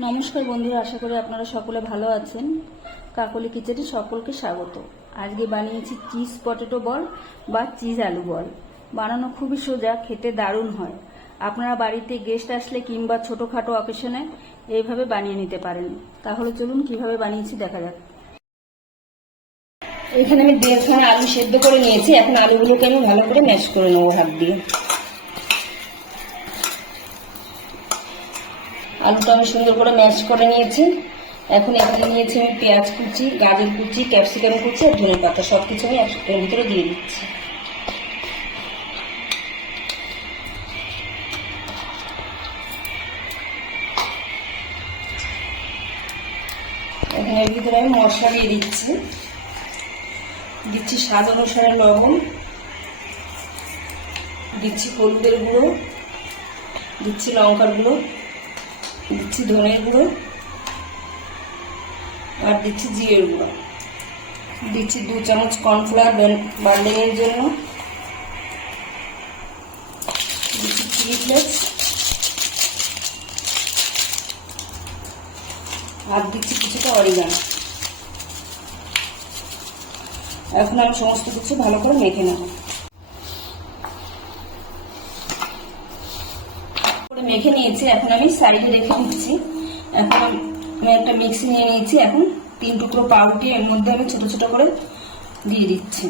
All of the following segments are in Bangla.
নমস্কার বন্ধুরা, আশা করি আপনারা সকলে ভালো আছেন। কাকলি কিচেনে সকলকে স্বাগত। আজকে বানিয়েছি চিজ পটেটো বল বা চিজ আলু বল। বানানো খুবই সোজা, খেতে দারুণ হয়। আপনারা বাড়িতে গেস্ট আসলে কিংবা ছোটোখাটো অকেশনে এইভাবে বানিয়ে নিতে পারেন। তাহলে চলুন কিভাবে বানিয়েছি দেখা যাক। এখানে আমি 1.5 খানা আলু সেদ্ধ করে নিয়েছি। এখন আলুগুলোকে আমি ভালো করে ম্যাশ করে নেবো হাত দিয়ে। আলুটা আমি সুন্দর করে ম্যাশ করে নিয়েছি। এখন এখানে নিয়েছি আমি পেঁয়াজ কুচি, গাজর কুচি, ক্যাপসিকাম কুচি আর ধনে পাতা, সবকিছু আমি এর ভিতরে দিয়ে দিচ্ছি। এখন এর ভিতরে আমি মশলা দিয়ে দিচ্ছি স্বাদ অনুসারে লবণ, দিচ্ছি হলুদের গুঁড়ো, দিচ্ছি লঙ্কার গুঁড়ো, দিচ্ছি ধনের গুঁড়ো আর দিচ্ছি জিরের গুঁড়ো, দিচ্ছি 2 চামচ কর্নফ্লাওয়ার বান্ডিংয়ের জন্য, দিচ্ছি চিলি ফ্লেক্স আর দিচ্ছি কিছুটা অরিগানো। এখন আমি সমস্ত কিছু ভালো করে মেখে নেব। মেখে নিয়েছি, এখন আমি সাইডে রেখে দিচ্ছি। এখন আমি একটা মিক্সি নিয়ে নিয়েছি। এখন 3 টুকরো পাউরুটি এর মধ্যে আমি ছোট ছোট করে দিয়ে দিচ্ছি।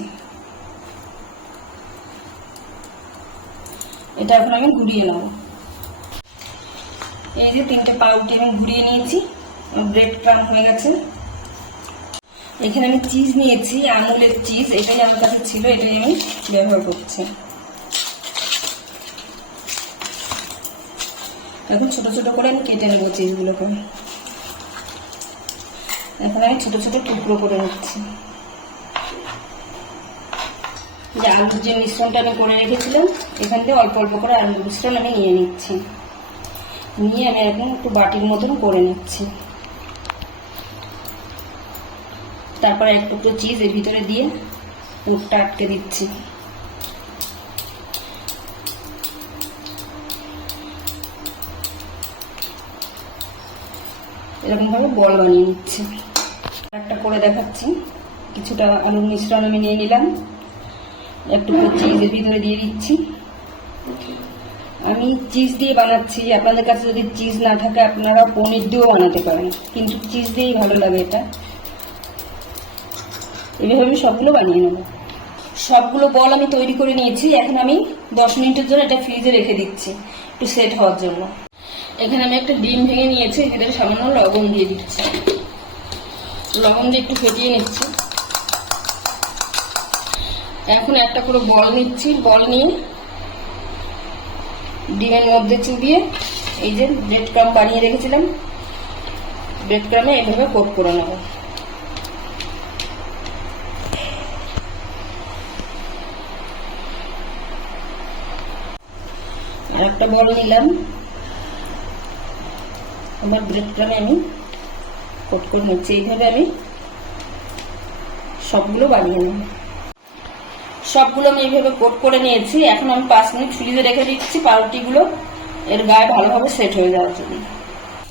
এটা এখন আমি ঘুরিয়ে নেব। এই যে 3টে পাউরুটি আমি ঘুরিয়ে নিয়েছি, ব্রেড ক্রাম্ব হয়ে গেছে। এখানে আমি চিজ নিয়েছি, আমুলের চিজ, এটাই আমার কাছে ছিল, এটাই আমি ব্যবহার করছি। এখন ছোট ছোট করে আমি কেটে নেবো চিজগুলোকে। এখন আমি ছোট ছোট টুকরো করে নিচ্ছি। যে আলুর যে মিশ্রণটা আমি করে রেখেছিলাম, এখান থেকে অল্প অল্প করে আলুর মিশ্রণ আমি নিয়ে নিচ্ছি। নিয়ে আমি এখন একটু বাটির মতন করে নিচ্ছি। তারপরে এক টুকরো চিজ এর ভিতরে দিয়ে মুখটা আটকে দিচ্ছি। এরকম ভাবে বল বানিয়ে নিচ্ছি। একটা করে দেখাচ্ছি। কিছুটা আলুর মিশ্রণ আমি নিয়ে নিলাম, একটু চিজের ভিতরে দিয়ে দিচ্ছি। আমি চিজ দিয়ে বানাচ্ছি, আপনাদের কাছে যদি চিজ না থাকে আপনারা পনির দিয়েও বানাতে পারেন, কিন্তু চিজ দিয়েই ভালো লাগে এটা। এভাবে আমি সবগুলো বানিয়ে নেব। সবগুলো বল আমি তৈরি করে নিয়েছি। এখন আমি 10 মিনিটের জন্য এটা ফ্রিজে রেখে দিচ্ছি, একটু সেট হওয়ার জন্য। এখানে আমি একটা ডিম ভেঙে নিয়েছি, এখানে সামান্য লবণ দিয়ে দিচ্ছি। লবণ দিয়ে একটু ফেটিয়ে নিচ্ছি। এখন একটা করে বল নিচ্ছি। বল নিয়ে ডিমের মধ্যে চুবিয়ে এই যে ব্রেড ক্রাম্ব বানিয়ে রেখেছিলাম, ব্রেড ক্রাম্বে এইভাবে কোট করে নেব। আর একটা বল নিলাম, আমার ব্রেড ক্রাম্বে আমি কোট করে নিচ্ছি। এইভাবে আমি সবগুলো বানিয়ে নেব। সবগুলো আমি এইভাবে কোট করে নিয়েছি। এখন আমি 5 মিনিট ফ্রিজে রেখে দিচ্ছি পাউরুটিগুলো এর গায়ে ভালোভাবে সেট হয়ে যাওয়ার জন্য।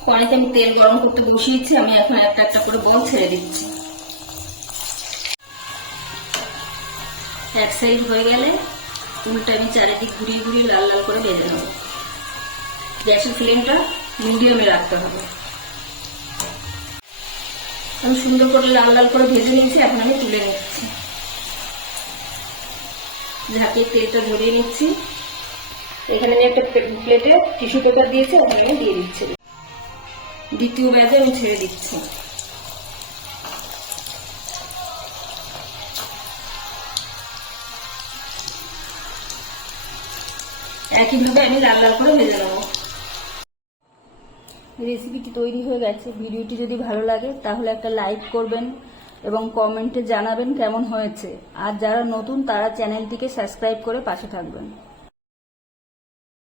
কড়াইতে আমি তেল গরম করতে বসিয়েছি। আমি এখন একটা একটা করে বল ছেড়ে দিচ্ছি। এক সাইড হয়ে গেলে উল্টা আমি চারিদিক ঘুরিয়ে ঘুরিয়ে লাল লাল করে ভেজে নেব। গ্যাসের ফ্লেমটা মিডিয়ামে রাখতে হবে। আমি সুন্দর করে লাল লাল করে ভেজে নিয়েছি। এখন আমি তুলে নিচ্ছি, ঝাঁকিয়ে তেলটা ঝরিয়ে নিচ্ছি। এখানে আমি একটা প্লেটে টিস্যু পেপার দিয়েছি, ওখানে আমি দিয়ে দিচ্ছি। দ্বিতীয় ব্যাচে আমি ছেড়ে দিচ্ছি। একইভাবে আমি লাল লাল করে ভেজে নেব। রেসিপিটি তৈরি হয়ে গেছে। ভিডিওটি যদি ভালো লাগে তাহলে একটা লাইক করবেন এবং কমেন্টে জানাবেন কেমন হয়েছে। আর যারা নতুন তারা চ্যানেলটিকে সাবস্ক্রাইব করে পাশে থাকবেন।